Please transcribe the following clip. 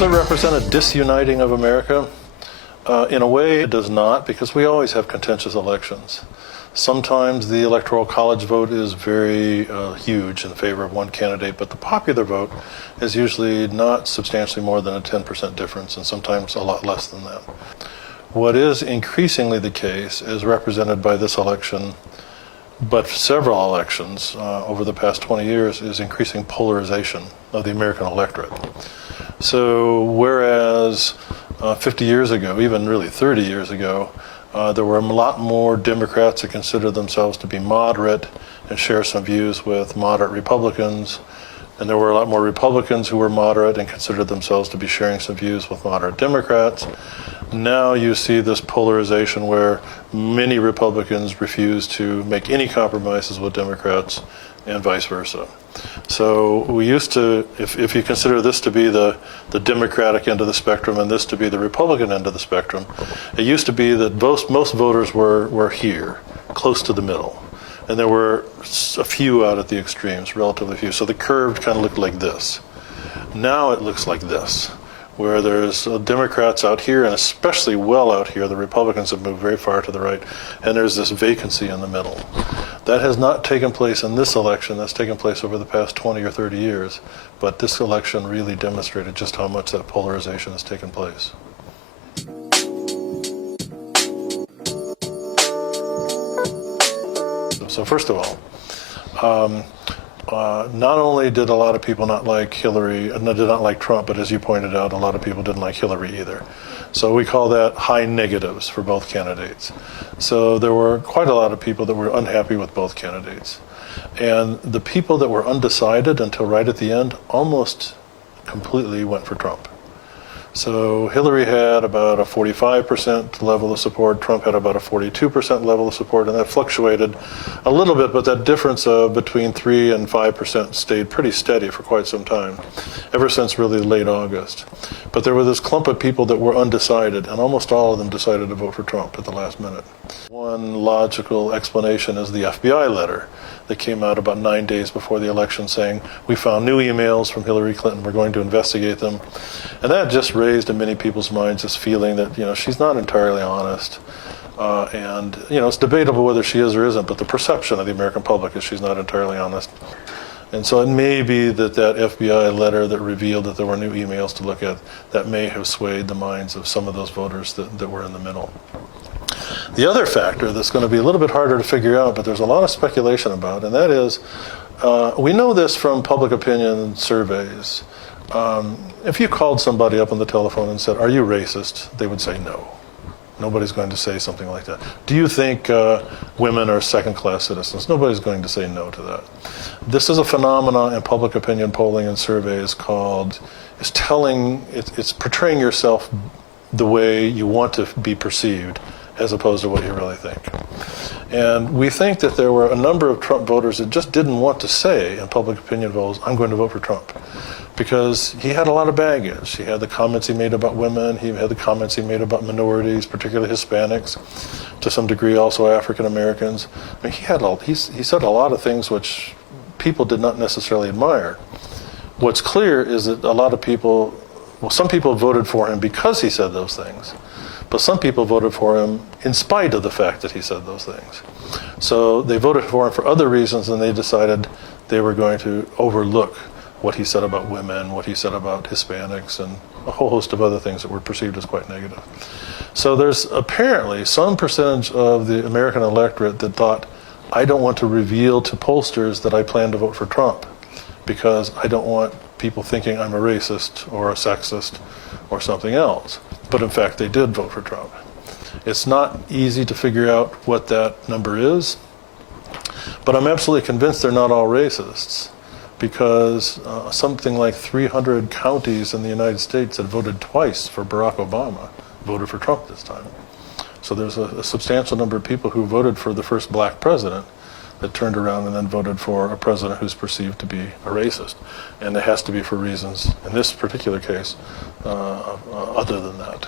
Does it represent a disuniting of America? In a way, it does not, because we always have contentious elections. Sometimes the Electoral College vote is very huge in favor of one candidate, but the popular vote is usually not substantially more than a 10% difference, and sometimes a lot less than that. What is increasingly the case is represented by this election, but several elections over the past 20 years, is increasing polarization of the American electorate. So whereas 50 years ago, even really 30 years ago, there were a lot more Democrats that considered themselves to be moderate and share some views with moderate Republicans, and there were a lot more Republicans who were moderate and considered themselves to be sharing some views with moderate Democrats. Now you see this polarization where many Republicans refuse to make any compromises with Democrats and vice versa. So we used to, if you consider this to be the Democratic end of the spectrum and this to be the Republican end of the spectrum, it used to be that most voters were here, close to the middle. And there were a few out at the extremes, relatively few. So the curve kind of looked like this. Now it looks like this, where there's Democrats out here, and especially well out here. The Republicans have moved very far to the right, and there's this vacancy in the middle. That has not taken place in this election. That's taken place over the past 20 or 30 years. But this election really demonstrated just how much that polarization has taken place. So first of all, not only did a lot of people not like Hillary, did not like Trump, but as you pointed out, a lot of people didn't like Hillary either. So we call that high negatives for both candidates. So there were quite a lot of people that were unhappy with both candidates. And the people that were undecided until right at the end almost completely went for Trump. So Hillary had about a 45% level of support, Trump had about a 42% level of support, and that fluctuated a little bit, but that difference of between 3 and 5% stayed pretty steady for quite some time, ever since really late August. But there was this clump of people that were undecided, and almost all of them decided to vote for Trump at the last minute. One logical explanation is the FBI letter that came out about 9 days before the election saying, we found new emails from Hillary Clinton, we're going to investigate them. And that just raised in many people's minds this feeling that, she's not entirely honest. And it's debatable whether she is or isn't, but the perception of the American public is she's not entirely honest. And so it may be that FBI letter that revealed that there were new emails to look at, that may have swayed the minds of some of those voters that were in the middle. The other factor that's going to be a little bit harder to figure out, but there's a lot of speculation about, and that is, we know this from public opinion surveys. If you called somebody up on the telephone and said, are you racist? They would say no. Nobody's going to say something like that. Do you think women are second-class citizens? Nobody's going to say no to that. This is a phenomenon in public opinion polling and surveys it's portraying yourself the way you want to be perceived as opposed to what you really think. And we think that there were a number of Trump voters that just didn't want to say in public opinion polls, I'm going to vote for Trump. Because he had a lot of baggage. He had the comments he made about women, he had the comments he made about minorities, particularly Hispanics, to some degree also African Americans. I mean, he said a lot of things which people did not necessarily admire. What's clear is that a lot of people, some people voted for him because he said those things, but some people voted for him in spite of the fact that he said those things. So they voted for him for other reasons, and they decided they were going to overlook what he said about women, what he said about Hispanics, and a whole host of other things that were perceived as quite negative. So there's apparently some percentage of the American electorate that thought, I don't want to reveal to pollsters that I plan to vote for Trump because I don't want people thinking I'm a racist or a sexist or something else. But in fact, they did vote for Trump. It's not easy to figure out what that number is, but I'm absolutely convinced they're not all racists, because something like 300 counties in the United States that voted twice for Barack Obama voted for Trump this time. So there's a substantial number of people who voted for the first black president that turned around and then voted for a president who's perceived to be a racist. And it has to be for reasons, in this particular case, other than that.